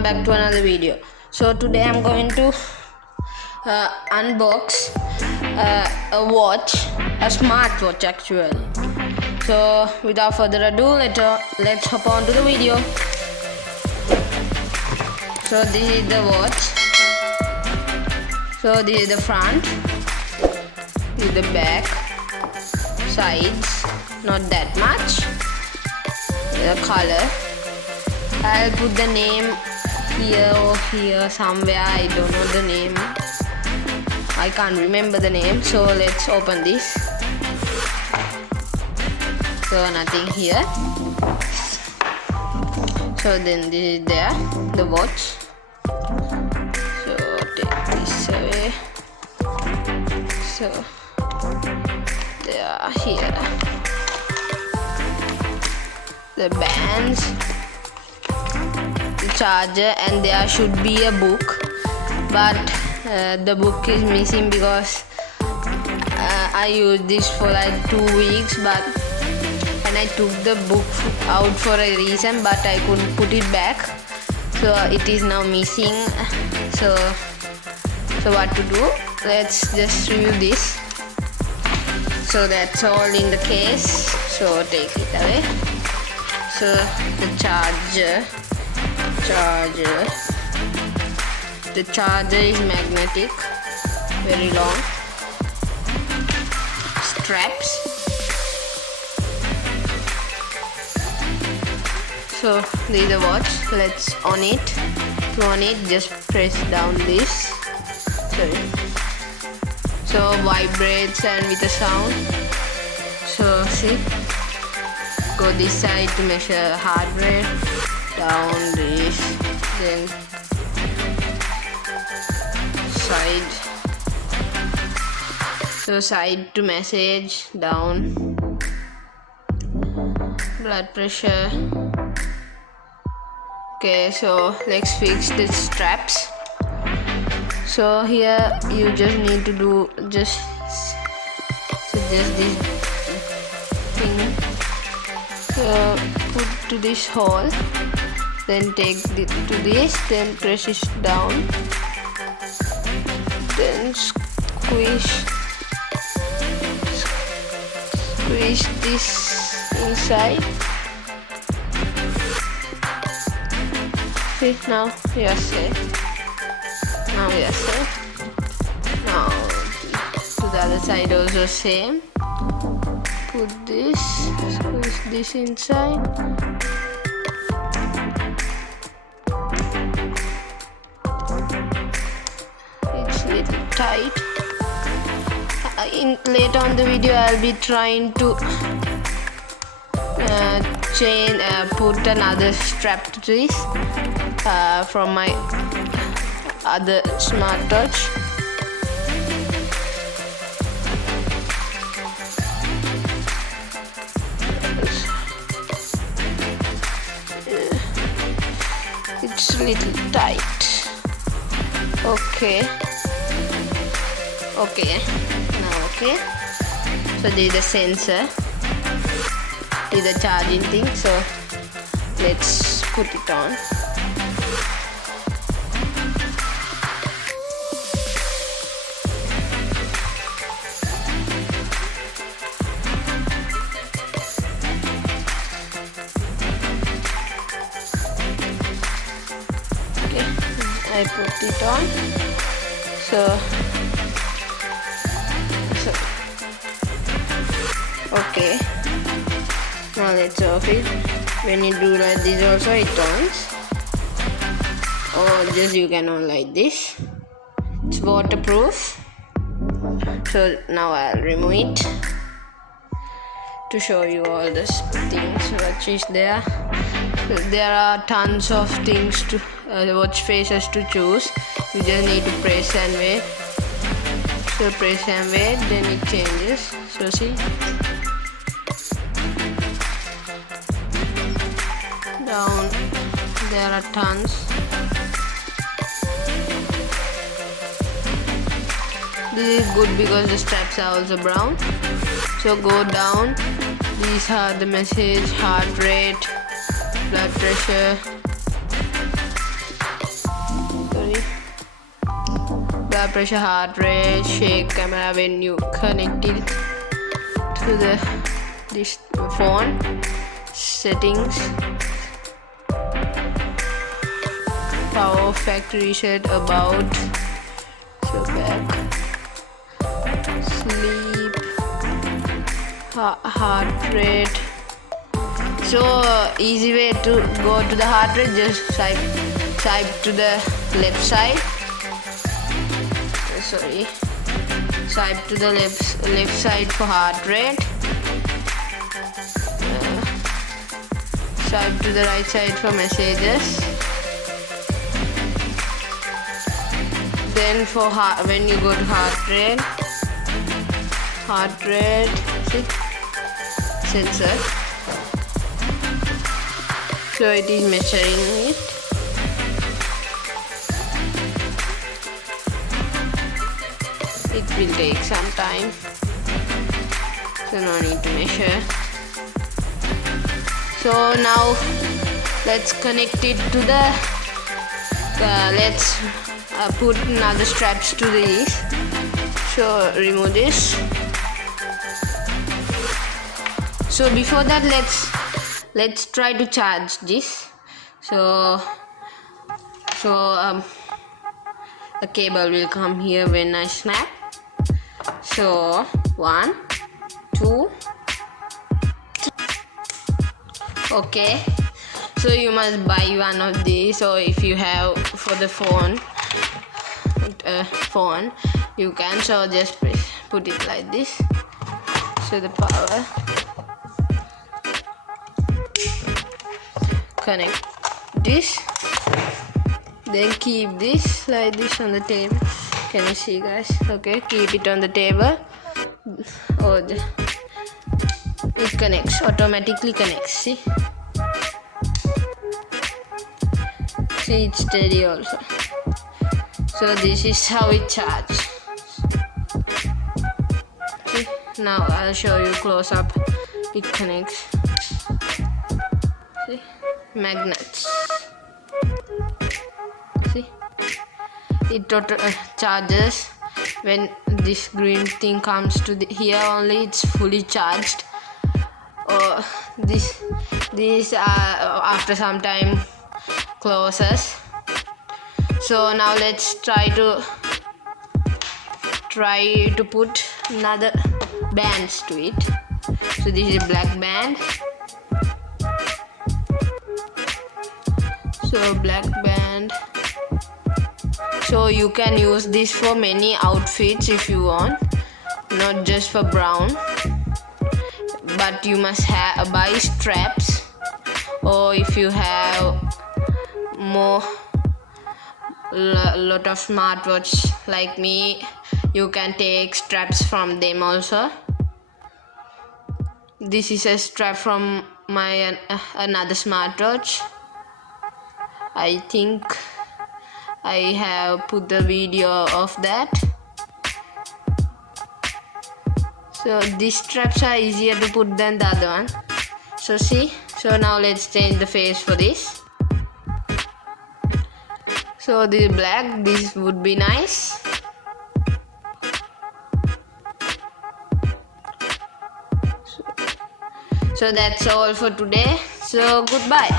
welcome back to another video. So today I'm going to unbox a watch, a smart watch actually. So without further ado, let's hop on to the video. So this is the watch. So this is the front, this is the back, sides, not that much, the color. I'll put the name here or here somewhere. I don't know the name. I can't remember the name. So let's open this. So nothing here. So then this is there, the watch. So take this away. So they are here. The bands, the charger, and there should be a book, but the book is missing because I used this for like 2 weeks, but when I took the book out for a reason, but I couldn't put it back, so it is now missing. So what to do? Let's just review this. So that's all in the case, so take it away. So the charger, the charger is magnetic, very long. Straps. So this is the watch. Let's on it. To on it, just press down this. Sorry. So vibrates and with a sound. So see. Go this side to measure heart rate, down this, then side. So side to massage, down, blood pressure. Okay, so let's fix the straps. So here you just need to do just this thing. So put to this hole, then take it to this, then press it down, then squeeze this inside. See, now we are safe. Now we are safe. Now to the other side also same. Put this, squeeze this inside. It's a little tight. Later on the video, I'll be trying to put another strap to this from my other smartwatch. It's a little tight. Okay. Now okay. So this is the sensor. This is the charging thing. So let's put it on. I put it on. So okay. Now let's off it. When you do like this also it turns. Or just you can on like this. It's waterproof. So now I'll remove it to show you all the things which is there. There are tons of things to watch faces to choose. You just need to press and wait. So press and wait, then it changes. So see, down there are tons. This is good because the straps are also brown. So go down. These are the message, heart rate, blood pressure, blood pressure, heart rate, shake camera when you connect it to this phone. Settings, power factor reset, about, so back, sleep, heart rate. So easy way to go to the heart rate, just swipe to the left side. Swipe to the left side for heart rate. Swipe to the right side for messages. Then for when you go to heart rate, see, sensor. So it is measuring it. It will take some time, so no need to measure. So now let's connect it to the let's put another straps to these. So remove this. So before that, let's try to charge this. So a cable will come here when I snap. So 1, 2, 3. Okay, so you must buy one of these. So if you have for the phone, you can, so just put it like this. So the power, connect this, then keep this like this on the table. Can you see, guys? Okay, keep it on the table. It connects, automatically connects. See, it's steady also. So this is how it charges. See, now I'll show you close up. It connects. See, magnets. See, it charges when this green thing comes to here only. It's fully charged. Or this after some time closes. So now let's try to put another bands to it. So this is a black band. So black band. So you can use this for many outfits if you want, not just for brown. But you must buy straps, or if you have lot of smartwatch like me, you can take straps from them also. This is a strap from my another smartwatch. I think I have put the video of that. So these straps are easier to put than the other one. So see, so now let's change the face for this. So this black, this would be nice. So that's all for today. So goodbye.